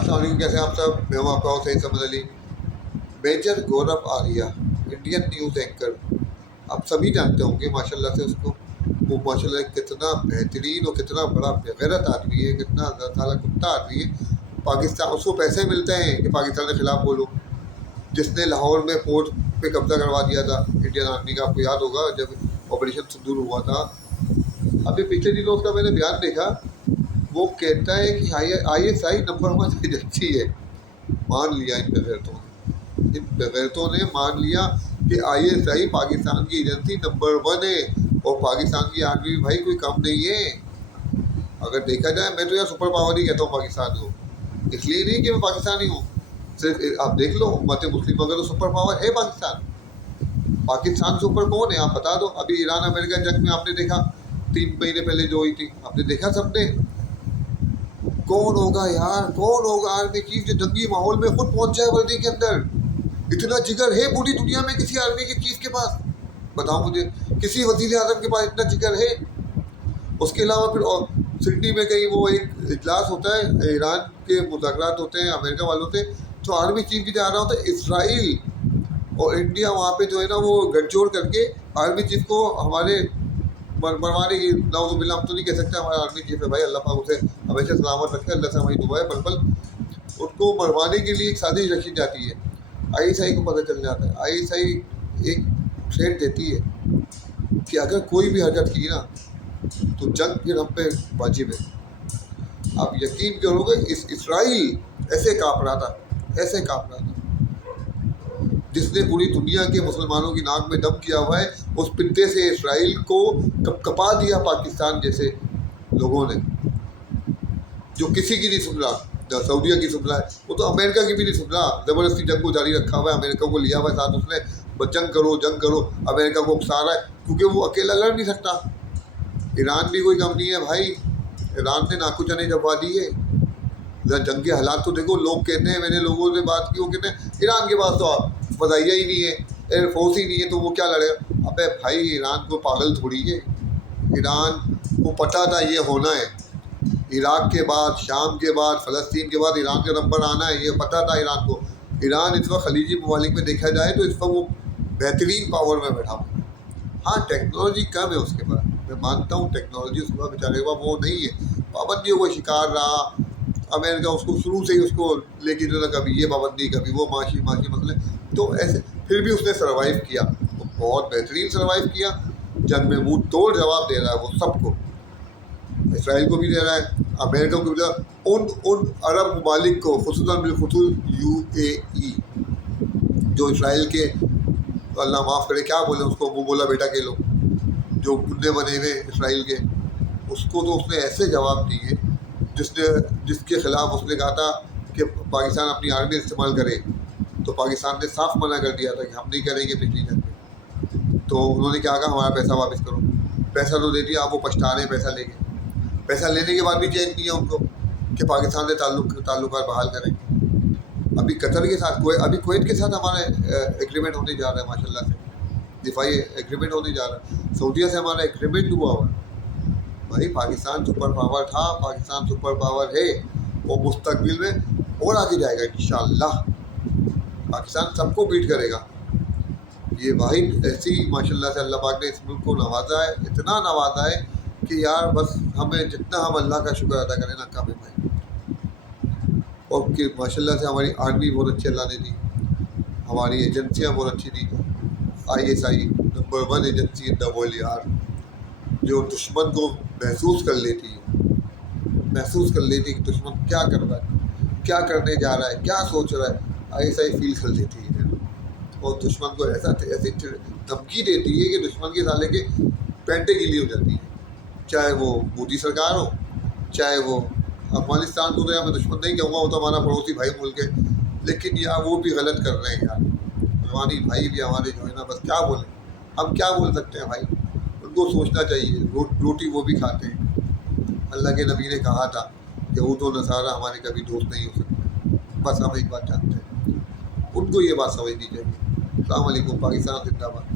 السلام علیکم، کیسے ہیں آپ سب؟ میں ہوں آپ کا حسین سمد علی۔ میجر گورو آریہ انڈین نیوز اینکر، آپ سبھی جانتے ہوں گے ماشاء اللہ سے اس کو۔ وہ ماشاء اللہ کتنا بہترین اور کتنا بڑا بغیرت آدمی ہے، کتنا اللہ تعالیٰ کتا آدمی ہے۔ پاکستان اس کو پیسے ملتے ہیں کہ پاکستان کے خلاف بولو۔ جس نے لاہور میں فورٹ پہ قبضہ کروا دیا تھا انڈین آرمی کا، آپ کو یاد ہوگا جب آپریشن سندور ہوا تھا۔ ابھی پچھلے دنوں اس کا میں نے بیان دیکھا، وہ کہتا ہے کہ I S I number 1 agency ہے۔ مان لیا ان بغیرتوں نے مان لیا کہ آئی ایس آئی پاکستان کی ایجنسی نمبر 1 ہے، اور پاکستان کی آرمی بھائی کوئی کم نہیں ہے۔ اگر دیکھا جائے، میں تو یار سپر پاور ہی کہتا ہوں پاکستان کو، اس لیے نہیں کہ میں پاکستانی ہوں، صرف آپ دیکھ لو امت مسلمہ کا تو سپر پاور ہے پاکستان۔ پاکستان سے اوپر کون ہے آپ بتا دو؟ ابھی ایران امریکہ جنگ میں آپ نے دیکھا 3 مہینے پہلے جو ہوئی تھی، آپ نے دیکھا سب نے۔ کون ہوگا یار، کون ہوگا آرمی چیف جو جنگی ماحول میں خود پہنچ جائے وردی کے اندر؟ اتنا جگر ہے پوری دنیا میں کسی آرمی کے چیف کے پاس؟ بتاؤ مجھے، کسی وزیر اعظم کے پاس اتنا جگر ہے؟ اس کے علاوہ پھر سڈنی میں کہیں وہ ایک اجلاس ہوتا ہے، ایران کے مذاکرات ہوتے ہیں امریکہ والوں سے، تو آرمی چیف بھی جا رہا ہوتا ہے۔ اسرائیل اور انڈیا وہاں پہ جو ہے نا وہ گٹھ جوڑ کر کے آرمی چیف کو ہمارے مروانے کی، نعوذ باللہ ہم تو نہیں کہہ سکتے، ہمارا آرمی چیف ہے بھائی، اللہ پاک اسے ہمیشہ سلامت رکھے، اللہ سے ہماری دعا ہے، پل پل ان کو مروانے کے لیے ایک سازش رکھی جاتی ہے۔ آئی ایس آئی کو پتہ چل جاتا ہے، آئی ایس آئی ایک تھریٹ دیتی ہے کہ اگر کوئی بھی حرکت کی نا تو جنگ پھر ہم پہ واجب ہے۔ آپ یقین کرو گے، اسرائیل ایسے کانپ رہا تھا، ایسے کانپ رہا تھا، جس نے پوری دنیا کے مسلمانوں کی ناک میں دم کیا ہوا ہے، اس پنتے سے اسرائیل کو کپا دیا پاکستان جیسے لوگوں نے، جو کسی کی نہیں سن رہا۔ سعودیہ کی سن رہا ہے، وہ تو امریکہ کی بھی نہیں سن رہا، زبردستی جنگ کو جاری رکھا ہوا ہے، امریکہ کو لیا ہوا ہے ساتھ، اس نے جنگ کرو جنگ کرو، امریکہ کو اکسا رہا ہے کیونکہ وہ اکیلا لڑ نہیں سکتا۔ ایران بھی کوئی کم نہیں ہے بھائی، ایران نے ناکو چنے جبوا دی ہے۔ جنگ کے حالات تو دیکھو، لوگ کہتے ہیں، میں نے لوگوں سے بات کی، وہ کہتے ہیں ایران کے پاس تو فضائیہ ہی نہیں ہے، ایئر فورس ہی نہیں ہے، تو وہ کیا لڑے گا؟ ابے بھائی، ایران کو پاگل تھوڑی ہے، ایران کو پتہ تھا یہ ہونا ہے، عراق کے بعد، شام کے بعد، فلسطین کے بعد ایران کا نمبر آنا ہے، یہ پتہ تھا ایران کو۔ ایران اس وقت خلیجی ممالک میں دیکھا جائے تو اس وقت وہ بہترین پاور میں بیٹھا ہوا ہے۔ ہاں ٹیکنالوجی کم ہے اس کے پاس، میں مانتا ہوں ٹیکنالوجی اس کے پاس بیچارے کے پاس وہ نہیں ہے، پابندیوں کا شکار رہا امریکہ، اس کو شروع سے ہی اس کو لے کے جو کبھی یہ پابندی کبھی وہ معاشی مسئلے، تو ایسے پھر بھی اس نے سروائیو کیا، وہ بہت بہترین سروائیو کیا، جنگ میں منہ توڑ جواب دے رہا ہے وہ سب کو، اسرائیل کو بھی دے رہا ہے، امریکہ کو بھی دے رہا ہے، ان عرب ممالک کو، خصوصاً بالخصوص UAE جو اسرائیل کے، اللہ معاف کرے کیا بولے اس کو، وہ بولا بیٹا کے لوگ جو گندے بنے ہوئے اسرائیل کے، اس کو تو اس نے ایسے جواب دیے جس کے خلاف اس نے کہا تھا کہ پاکستان اپنی آرمی استعمال کرے، تو پاکستان نے صاف منع کر دیا تھا کہ ہم نہیں کریں گے پچھلی جنگ میں۔ تو انہوں نے کیا کہا، ہمارا پیسہ واپس کرو، پیسہ تو دے دیا، اب وہ پچھتا رہے ہیں پیسہ لے کے، پیسہ لینے کے بعد بھی چین کیا ان کو کہ پاکستان سے تعلقات بحال کریں۔ ابھی قطر کے ساتھ، ابھی کویت کے ساتھ ہمارا ایگریمنٹ ہونے جا رہا ہے ماشاء اللہ سے، دفاعی ایگریمنٹ ہونے جا رہا ہے، سعودیہ سے ہمارا ایگریمنٹ ہوا ہوا ہے۔ بھائی پاکستان سپر پاور تھا، پاکستان سپر پاور ہے، وہ مستقبل میں اور آگے جائے گا انشاءاللہ، پاکستان سب کو بیٹ کرے گا۔ یہ واحد ایسی ماشاء اللہ سے اللہ پاک نے اس ملک کو نوازا ہے، اتنا نوازا ہے کہ یار بس ہمیں جتنا ہم اللہ کا شکر ادا کریں نا کم ہے بھائی۔ اور کہ ماشاء اللہ سے ہماری آرمی بہت اچھی اللہ نے دی، ہماری ایجنسیاں بہت اچھی دی، ISI number 1 agency in the world یار، جو دشمن کو محسوس کر لیتی کہ دشمن کیا کر رہا ہے، کیا کرنے جا رہا ہے، کیا سوچ رہا ہے، ISI فیل کر لیتی ہے، اور دشمن کو ایسی دھمکی دیتی ہے کہ دشمن کے سالے کے پینٹیں گیلی ہو جاتی ہیں، چاہے وہ مودی سرکار ہو، چاہے وہ افغانستان کو، تو یار میں دشمن نہیں کہوں گا، وہ تو ہمارا پڑوسی بھائی ملک ہے، لیکن یار وہ بھی غلط کر رہے ہیں یار، افغانی بھائی بھی ہمارے جو ہے نا، بس کیا بولیں، ہم کیا بول سکتے ہیں بھائی، ان کو سوچنا چاہیے، روٹی وہ بھی کھاتے ہیں، اللہ کے نبی نے کہا تھا یہود و نصارہ ہمارے کبھی دوست نہیں ہو سکتے، بس ہم ایک بات جانتے ہیں، ان کو یہ بات سمجھنی چاہیے۔ السلام علیکم، پاکستان زندہ باد۔